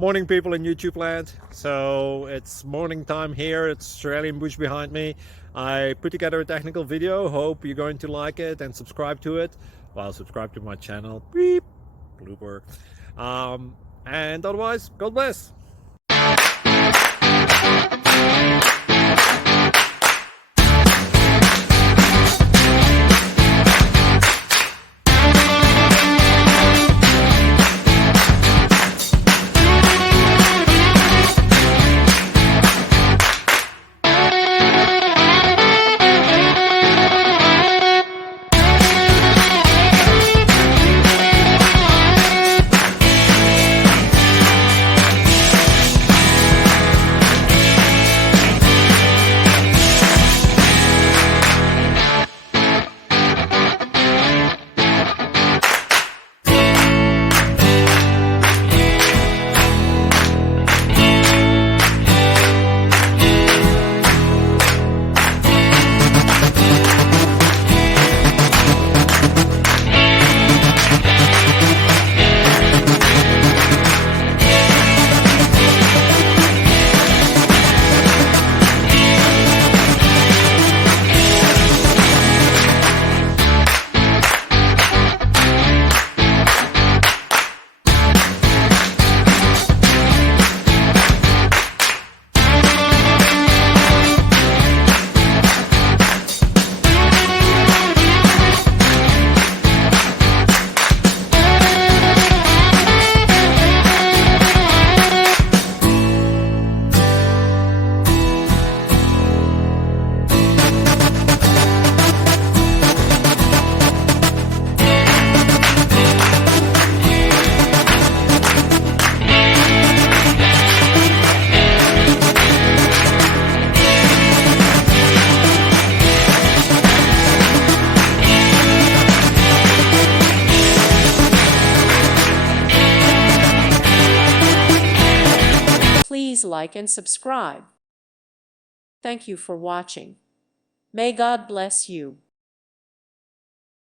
Morning, people in YouTube land. So it's morning time here. It's Australian bush behind me. I put together a technical video. Hope you're going to like it and subscribe to it. Well, subscribe to my channel. Beep. Blooper. And otherwise, God bless. Please like and subscribe. Thank you for watching. May God bless you.